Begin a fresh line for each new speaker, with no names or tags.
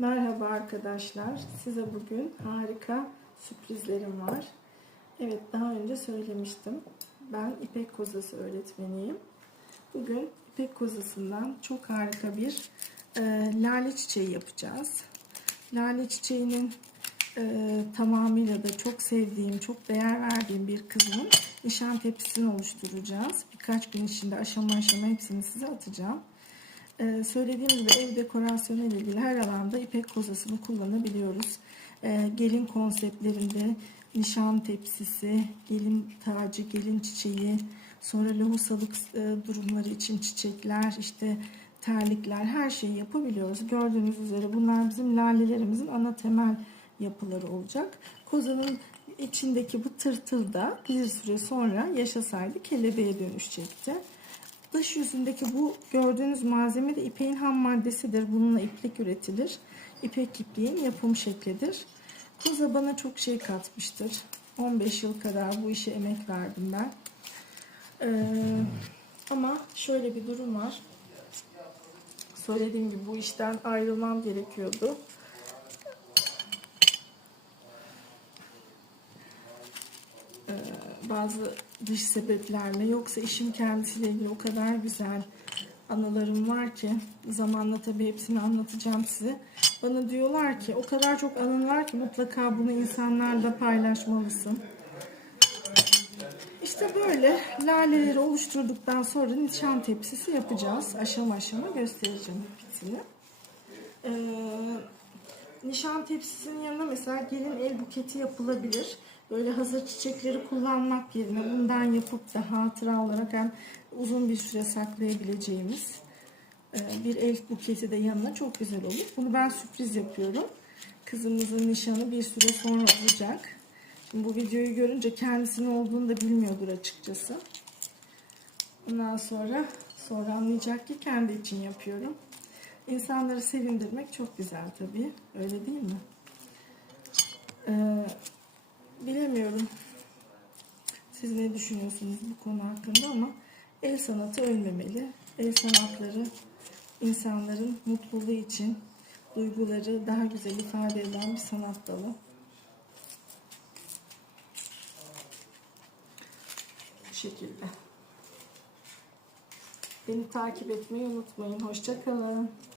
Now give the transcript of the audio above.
Merhaba arkadaşlar. Size bugün harika sürprizlerim var. Evet daha önce söylemiştim. Ben İpek Kozası öğretmeniyim. Bugün İpek Kozası'ndan çok harika bir e, lale çiçeği yapacağız. Lale çiçeğinin e, tamamıyla da çok sevdiğim, çok değer verdiğim bir kızımın nişan tepsisini oluşturacağız. Birkaç gün içinde aşama aşama hepsini size atacağım. Ee, söylediğim gibi ev dekorasyonu ile ilgili her alanda ipek kozasını kullanabiliyoruz. Ee, gelin konseptlerinde nişan tepsisi, gelin tacı, gelin çiçeği, sonra lohusalık e, durumları için çiçekler, işte terlikler her şeyi yapabiliyoruz. Gördüğünüz üzere bunlar bizim lalelerimizin ana temel yapıları olacak. Kozanın içindeki bu tırtıl da bir süre sonra yaşasaydı kelebeğe dönüşecekti. Dış yüzündeki bu gördüğünüz malzeme de ipeğin ham maddesidir. Bununla iplik üretilir. İpek ipliğin yapım şeklidir. Koza bana çok şey katmıştır. 15 yıl kadar bu işe emek verdim ben. Ee, ama şöyle bir durum var. Söylediğim gibi bu işten ayrılmam gerekiyordu. Ee, bazı dış sebeplerle yoksa işim kendisiyle ilgili o kadar güzel anılarım var ki zamanla tabii hepsini anlatacağım size. Bana diyorlar ki o kadar çok anın var ki mutlaka bunu insanlarla paylaşmalısın. İşte böyle laleleri oluşturduktan sonra nişan tepsisi yapacağız. Aşama aşama göstereceğim hepsini. Ee, nişan tepsisinin yanına mesela gelin el buketi yapılabilir. Böyle hazır çiçekleri kullanmak yerine bundan yapıp da hatıra olarak hem uzun bir süre saklayabileceğimiz e, bir el buketi de yanına çok güzel olur. Bunu ben sürpriz yapıyorum. Kızımızın nişanı bir süre sonra olacak. Şimdi bu videoyu görünce kendisinin olduğunu da bilmiyordur açıkçası. Ondan sonra sonra anlayacak ki kendi için yapıyorum. İnsanları sevindirmek çok güzel tabii. Öyle değil mi? Ee, bilemiyorum. Siz ne düşünüyorsunuz bu konu hakkında ama el sanatı ölmemeli. El sanatları insanların mutluluğu için duyguları daha güzel ifade eden bir sanat dalı. Bu şekilde. Beni takip etmeyi unutmayın. Hoşçakalın.